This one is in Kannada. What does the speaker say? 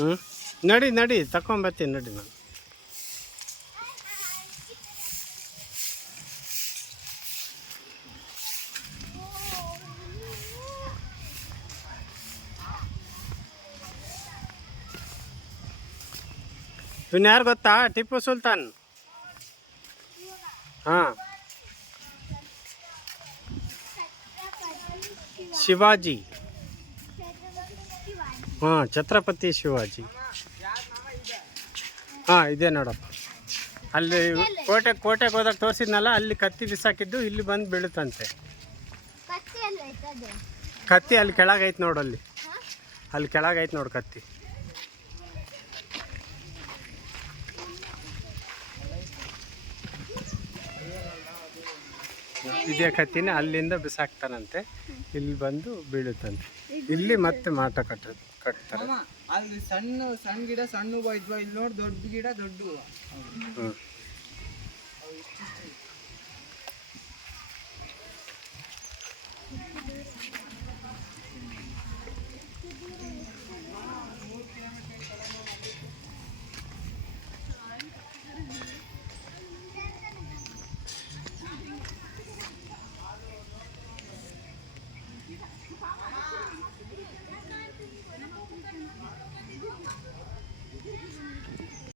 ಹ್ಞೂ ನಡಿ ನಡಿ ತಗೊಂಬರ್ತೀನಿ ನಡಿ ನಾನು. ಯಾರು ಗೊತ್ತಾ? ಟಿಪ್ಪು ಸುಲ್ತಾನ್. ಹಾಂ. ಶಿವಾಜಿ. ಹಾಂ, ಛತ್ರಪತಿ ಶಿವಾಜಿ. ಹಾಂ, ಇದೆ ನೋಡಪ್ಪ. ಅಲ್ಲಿ ಕೋಟೆ ಕೋಟೆಗೆ ಹೋದಾಗ ತೋರಿಸಿದ್ನಲ್ಲ, ಅಲ್ಲಿ ಕತ್ತಿ ಬಿಸಾಕಿದ್ದು, ಇಲ್ಲಿ ಬಂದು ಬೀಳುತ್ತಂತೆ. ಕತ್ತಿ ಅಲ್ಲಿ ಕೆಳಗೈತೆ ನೋಡು ಅಲ್ಲಿ. ಅಲ್ಲಿ ಕೆಳಗೈತೆ ನೋಡು ಕತ್ತಿ. ಇದೇ ಕತ್ತಿನ ಅಲ್ಲಿಂದ ಬಿಸಾಕ್ತಾನಂತೆ. ಇಲ್ಲಿ ಬಂದು ಬೀಳುತ್ತಂತೆ. ಇಲ್ಲಿ ಮತ್ತೆ ಮಾಟ ಕಟ್ಟ ಕಟ್ತಾರೆ. ಅಲ್ಲಿ ಸಣ್ಣ ಸಣ್ಣ ಗಿಡ ಸಣ್ಣ ಇದ್ವ ಇಲ್ಲಿ ನೋಡಿ ದೊಡ್ಡ ಗಿಡ ದೊಡ್ಡ ಹ್ಞೂ